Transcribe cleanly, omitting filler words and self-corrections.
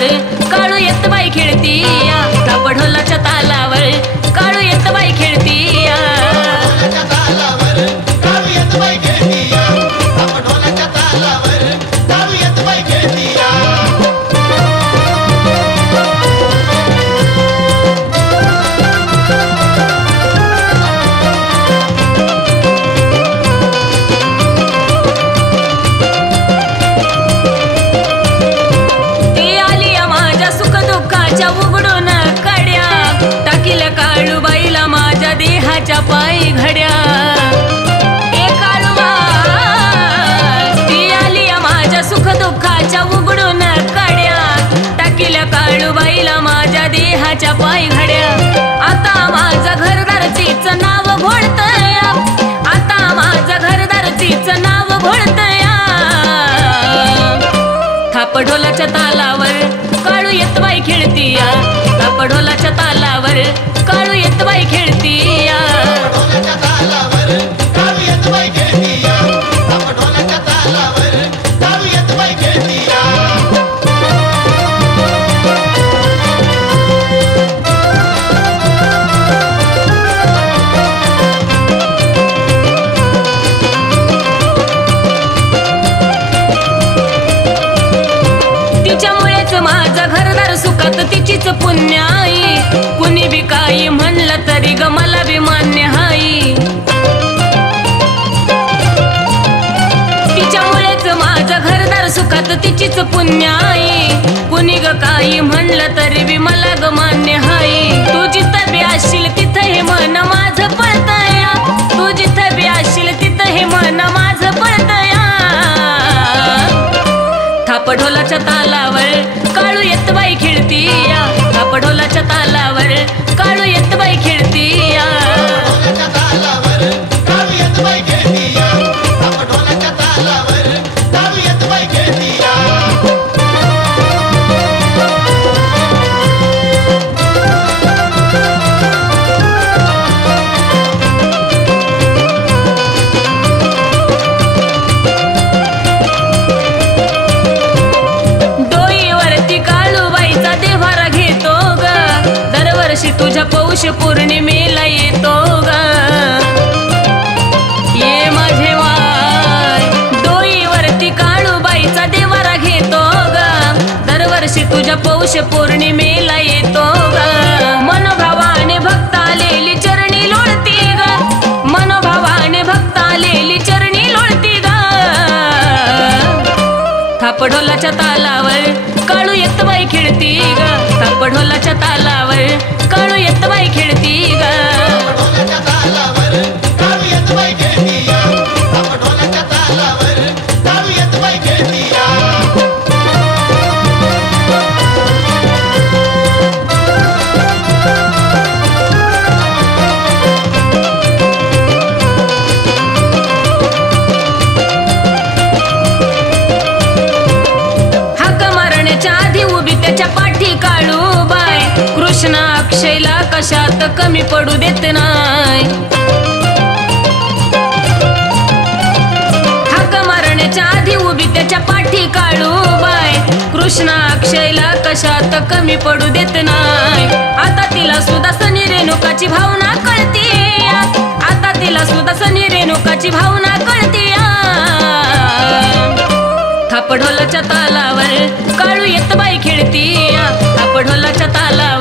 तालावर काळू येत बाई खेळती या, थाप ढोलाच्या तालावर काळू येत बाई खेळती या. उघडून कड्या टाकील काळूबाईला माझ्या देहाच्या पायी घड्या. ए काळूबा ती आली माझ्या सुख दुःखाच्या उघडून कड्या टाकील काळूबाईला माझ्या देहाच्या पायी घड्या. आता माझं घरदार तीच नाव घोळतया, आता माझं घरदार तीच नाव घोळतया. थाप ढोलाच्या तालावर काळू येत बाई खेळती या, थाप ढोलाच्या तालावर काळू येत बाई खेळती या. तिच्यामुळेच माझं घरदार सुखात तिचीच पुण्य आई, कुणी बी काही म्हणलं तरी ग मला बी मान्य हाई. तिच्यामुळेच माझं घरदार सुखात तिचीच पुण्य आई, कुणी ग काही म्हणलं तरी बी मला ग मान्य हाई. तू जिथं बी असशील तिथं हे मन माझं पळतया, तू जिथं बी असशील तिथं हे मन माझं पळतया. थाप ढोलाच्या तालावर काळू येत बाई खेळती या, थाप ढोलाच्या तालावर काळू येत बाई खेळती या. तुझ्या पौष पौर्णिमेला येतो ग, ये माझे वाय. डोईवरती काळूबाईचा देवारा घेतो ग, दरवर्षी तुझ्या पौष पौर्णिमेला येतो ग. मनोभावाने भक्त आलेली चरणी लोळती ग, मनोभावाने भक्त आलेली चरणी लोळती ग. थाप ढोलाच्या तालावर काळू येत बाई खेळती ग, थाप ढोलाच्या तालावर काळू येत बाई खेळती ग. हाक मारण्याच्या आधी उभी त्याच्या पाठी काळूबाई, कृष्ण अक्षयला कशात कमी पडू देत नाही. हाक मारण्याच्या आधी उभी त्याच्या पाठी काळूबाई, कृष्ण अक्षयला कशात कमी पडू देत नाही. आता तिला सुद्धा सनी रेणुकाची भावना कळती, आता तिला सुद्धा सनी रेणुकाची भावना कळती. थाप ढोलाच्या तालावर काळू येत बाई खेळती, थाप ढोलाच्या तालावर